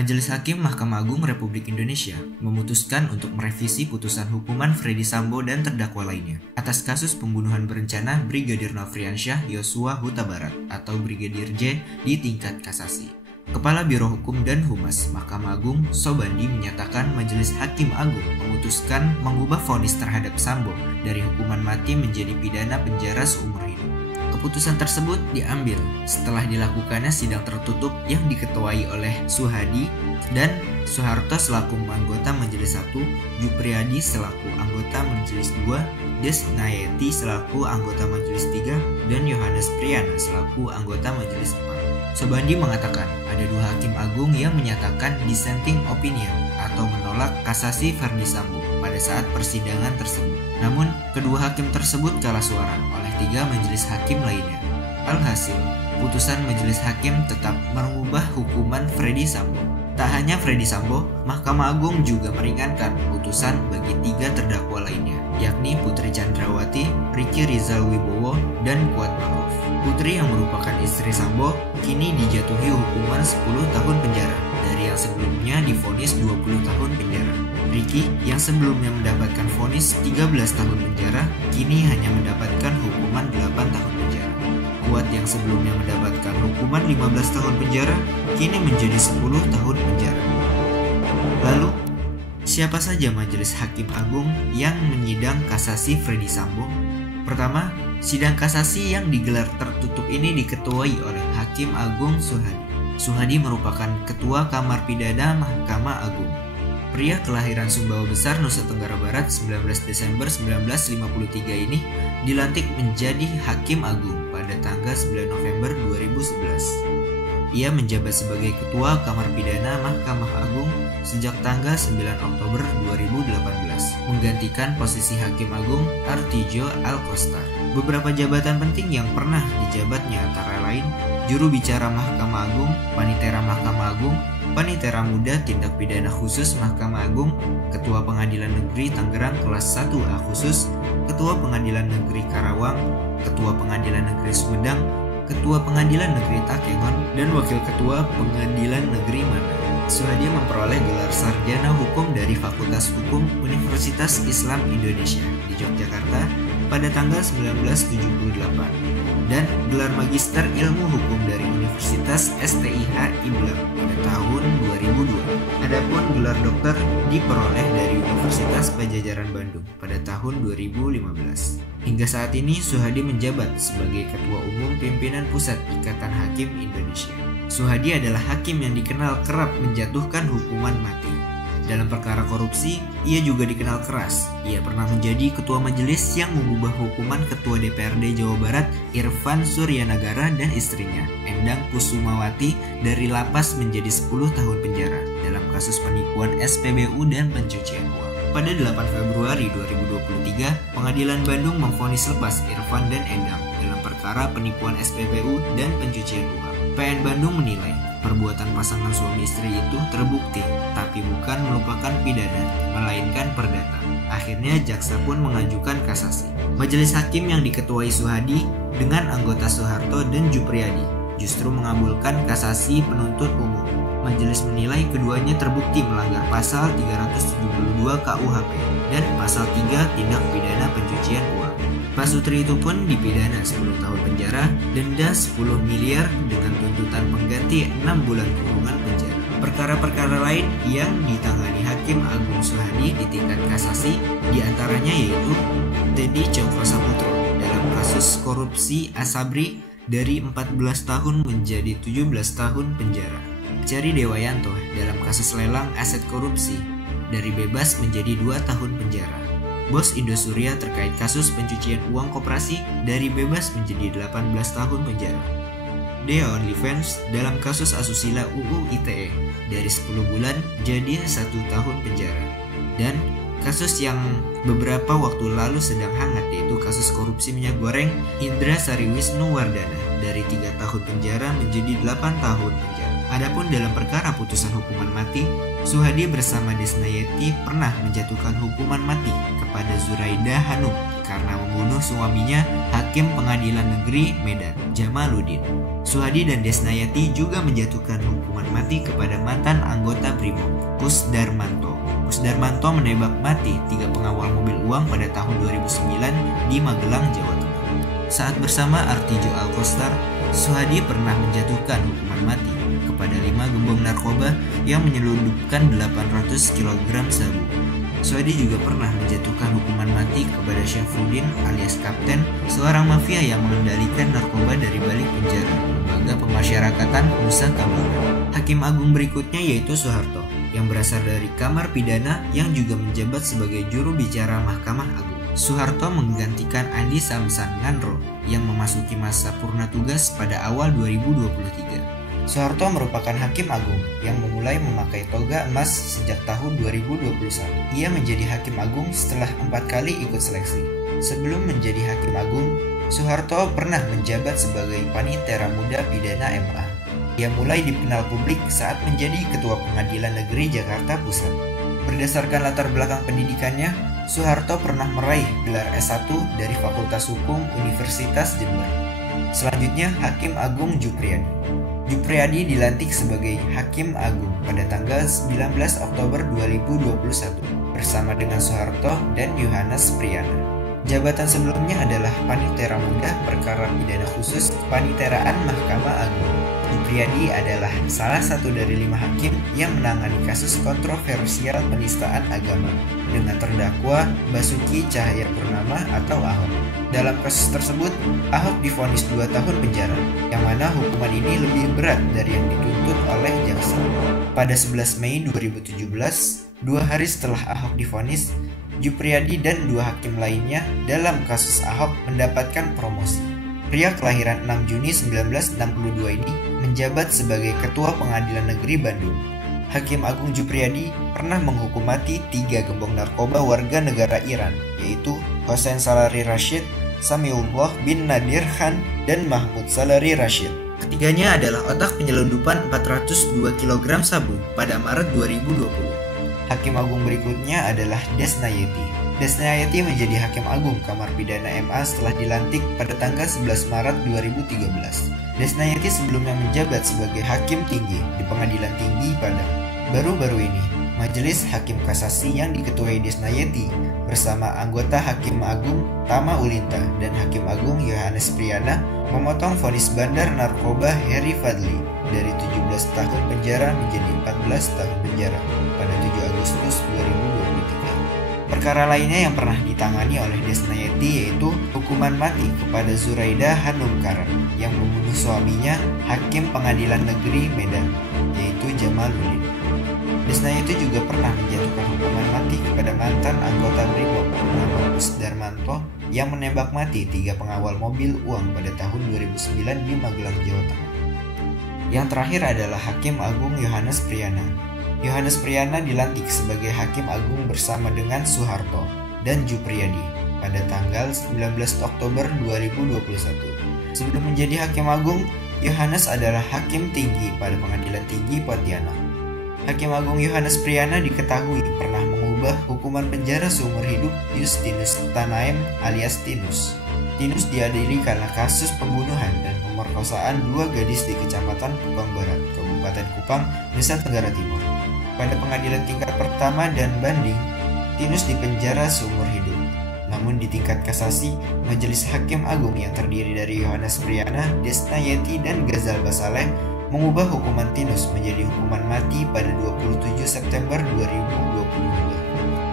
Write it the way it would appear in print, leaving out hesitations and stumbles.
Majelis Hakim Mahkamah Agung Republik Indonesia memutuskan untuk merevisi putusan hukuman Freddy Sambo dan terdakwa lainnya atas kasus pembunuhan berencana Brigadir Nofriansyah Yosua Huta Barat atau Brigadir J di tingkat kasasi. Kepala Biro Hukum dan Humas Mahkamah Agung Sobandi menyatakan Majelis Hakim Agung memutuskan mengubah vonis terhadap Sambo dari hukuman mati menjadi pidana penjara seumur hidup. Keputusan tersebut diambil setelah dilakukannya sidang tertutup yang diketuai oleh Suhadi dan Soeharto selaku anggota Majelis 1, Jupriyadi selaku anggota Majelis 2, Desnayeti selaku anggota Majelis 3, dan Yohanes Priyana selaku anggota Majelis 4. Sobandi mengatakan ada dua hakim agung yang menyatakan dissenting opinion atau menolak kasasi Ferdy Sambo pada saat persidangan tersebut. Namun, kedua hakim tersebut kalah suara oleh 3 majelis hakim lainnya. Alhasil, putusan majelis hakim tetap mengubah hukuman Ferdy Sambo. Tak hanya Ferdy Sambo, Mahkamah Agung juga meringankan putusan bagi 3 terdakwa lainnya, yakni Putri Chandrawati, Ricky Rizal Wibowo, dan Kuat Ma'ruf. Putri yang merupakan istri Sambo kini dijatuhi hukuman 10 tahun penjara dari yang sebelumnya divonis 20 tahun penjara. Ricky yang sebelumnya mendapatkan vonis 13 tahun penjara kini hanya mendapatkan hukuman 8 tahun penjara. Kuat yang sebelumnya mendapatkan hukuman 15 tahun penjara kini menjadi 10 tahun penjara. Lalu, siapa saja Majelis Hakim Agung yang menyidang kasasi Ferdy Sambo? Pertama, sidang kasasi yang digelar tertutup ini diketuai oleh Hakim Agung Suhadi. Suhadi merupakan Ketua Kamar Pidana Mahkamah Agung. Pria kelahiran Sumbawa Besar, Nusa Tenggara Barat 19 Desember 1953 ini dilantik menjadi Hakim Agung pada tanggal 9 November 2011. Ia menjabat sebagai Ketua Kamar Pidana Mahkamah Agung sejak tanggal 9 Oktober 2018, menggantikan posisi Hakim Agung Artijo Alkostar. Beberapa jabatan penting yang pernah dijabatnya antara lain Juru Bicara Mahkamah Agung, Panitera Mahkamah Agung, Panitera Muda Tindak Pidana Khusus Mahkamah Agung, Ketua Pengadilan Negeri Tangerang Kelas 1A Khusus, Ketua Pengadilan Negeri Karawang, Ketua Pengadilan Negeri Sumedang, Ketua Pengadilan Negeri Takengon, dan Wakil Ketua Pengadilan Negeri Mana. Suhadi memperoleh gelar Sarjana Hukum dari Fakultas Hukum Universitas Islam Indonesia di Yogyakarta pada tanggal 1978 dan gelar Magister Ilmu Hukum dari Universitas STIH Iblang pada tahun 2002. Adapun gelar dokter diperoleh dari Universitas Padjadjaran Bandung pada tahun 2015. Hingga saat ini Suhadi menjabat sebagai Ketua Umum Pimpinan Pusat Ikatan Hakim Indonesia. Suhadi adalah hakim yang dikenal kerap menjatuhkan hukuman mati. Dalam perkara korupsi, ia juga dikenal keras. Ia pernah menjadi ketua majelis yang mengubah hukuman Ketua DPRD Jawa Barat Irfan Suryanagara dan istrinya, Endang Kusumawati, dari lapas menjadi 10 tahun penjara dalam kasus penipuan SPBU dan pencucian uang. Pada 8 Februari 2023, Pengadilan Bandung memvonis lepas Irfan dan Endang dalam perkara penipuan SPBU dan pencucian uang. PN Bandung menilai perbuatan pasangan suami istri itu terbukti, tapi bukan merupakan pidana, melainkan perdata. Akhirnya jaksa pun mengajukan kasasi. Majelis hakim yang diketuai Suhadi dengan anggota Soeharto dan Jupriyadi justru mengabulkan kasasi penuntut umum. Majelis menilai keduanya terbukti melanggar pasal 372 KUHP dan pasal 3 tindak pidana pencucian uang. Pak Sutri itu pun dipidana 10 tahun penjara, denda 10 miliar dengan tuntutan pengganti 6 bulan kurungan penjara. Perkara-perkara lain yang ditangani Hakim Agung Suhadi di tingkat kasasi diantaranya yaitu Teddy Cokro Saputro dalam kasus korupsi Asabri dari 14 tahun menjadi 17 tahun penjara. Cari Dewayanto dalam kasus lelang aset korupsi dari bebas menjadi 2 tahun penjara. Bos Indosuria terkait kasus pencucian uang koperasi dari bebas menjadi 18 tahun penjara. Dea OnlyFans dalam kasus asusila UU ITE dari 10 bulan jadi 1 tahun penjara. Dan kasus yang beberapa waktu lalu sedang hangat yaitu kasus korupsi minyak goreng Indra Sariwisnu Wardana dari 3 tahun penjara menjadi 8 tahun penjara. Adapun dalam perkara putusan hukuman mati, Suhadi bersama Desnayeti pernah menjatuhkan hukuman mati kepada Zuraida Hanum karena membunuh suaminya, Hakim Pengadilan Negeri Medan, Jamaluddin. Suhadi dan Desnayati juga menjatuhkan hukuman mati kepada mantan anggota Brimob, Kusdarmanto. Kusdarmanto menembak mati 3 pengawal mobil uang pada tahun 2009 di Magelang, Jawa Tengah. Saat bersama Artijo Alkostar, Suhadi pernah menjatuhkan hukuman mati kepada 5 gembong narkoba yang menyelundupkan 800 kg sabu. Suhadi juga pernah menjatuhkan hukuman mati kepada Syafruddin alias Kapten, seorang mafia yang mengendalikan narkoba dari balik penjara Lembaga Pemasyarakatan Nusa Kambangan. Hakim Agung berikutnya yaitu Soeharto, yang berasal dari Kamar Pidana yang juga menjabat sebagai juru bicara Mahkamah Agung. Soeharto menggantikan Andi Samsan Nganro yang memasuki masa purna tugas pada awal 2023. Soeharto merupakan hakim agung yang memulai memakai toga emas sejak tahun 2021. Ia menjadi hakim agung setelah 4 kali ikut seleksi. Sebelum menjadi hakim agung, Soeharto pernah menjabat sebagai Panitera Muda Pidana MA. Ia mulai dikenal publik saat menjadi Ketua Pengadilan Negeri Jakarta Pusat. Berdasarkan latar belakang pendidikannya, Soeharto pernah meraih gelar S1 dari Fakultas Hukum Universitas Jember. Selanjutnya, Hakim Agung Jupriyadi. Jupriyadi dilantik sebagai Hakim Agung pada tanggal 19 Oktober 2021 bersama dengan Soeharto dan Yohanes Priyana. Jabatan sebelumnya adalah Panitera Muda Perkara Pidana Khusus Paniteraan Mahkamah Agung. Jupriyadi adalah salah satu dari 5 hakim yang menangani kasus kontroversial penistaan agama dengan terdakwa Basuki Cahayapurnama atau Ahok. Dalam kasus tersebut, Ahok divonis 2 tahun penjara, yang mana hukuman ini lebih berat dari yang dituntut oleh jaksa. Pada 11 Mei 2017, 2 hari setelah Ahok divonis, Jupriyadi dan 2 hakim lainnya dalam kasus Ahok mendapatkan promosi. Pria kelahiran 6 Juni 1962 ini menjabat sebagai Ketua Pengadilan Negeri Bandung. Hakim Agung Jupriyadi pernah menghukum mati 3 gembong narkoba warga negara Iran, yaitu Hossein Salari Rashid, Samiullah bin Nadir Khan, dan Mahmud Salari Rashid. Ketiganya adalah otak penyelundupan 402 kg sabu pada Maret 2020. Hakim Agung berikutnya adalah Desnayati. Desnayati menjadi Hakim Agung Kamar Pidana MA setelah dilantik pada tanggal 11 Maret 2013. Desnayati sebelumnya menjabat sebagai Hakim Tinggi di Pengadilan Tinggi Padang. Baru-baru ini, Majelis Hakim Kasasi yang diketuai Desnayati bersama anggota Hakim Agung Tama Ulinta dan Hakim Agung Yohanes Priyana memotong vonis bandar narkoba Heri Fadli dari 17 tahun penjara menjadi 14 tahun penjara pada 7 Agustus 2023. Perkara lainnya yang pernah ditangani oleh Desnayati yaitu hukuman mati kepada Zuraida Hanum Karan yang membunuh suaminya, Hakim Pengadilan Negeri Medan, yaitu Jamaluddin. Desnayati juga pernah menjatuhkan hukuman mati kepada mantan anggota Brimob bernama Kusdarmanto yang menembak mati 3 pengawal mobil uang pada tahun 2009 di Magelang, Jawa Tengah. Yang terakhir adalah Hakim Agung Yohanes Priyana. Yohanes Priyana dilantik sebagai Hakim Agung bersama dengan Soeharto dan Jupriyadi pada tanggal 19 Oktober 2021. Sebelum menjadi Hakim Agung, Yohanes adalah Hakim Tinggi pada Pengadilan Tinggi Pontianak. Hakim Agung Yohanes Priyana diketahui pernah mengubah hukuman penjara seumur hidup Justinus Tanaem alias Tinus. Tinus diadili karena kasus pembunuhan dan pemerkosaan 2 gadis di Kecamatan Kupang Barat, Kabupaten Kupang, Nusa Tenggara Timur. Pada pengadilan tingkat pertama dan banding, Tinus dipenjara seumur hidup. Namun di tingkat kasasi, Majelis Hakim Agung yang terdiri dari Yohanes Priyana, Desnayati, dan Ghazal Basaleh mengubah hukuman Tinus menjadi hukuman mati pada 27 September 2022.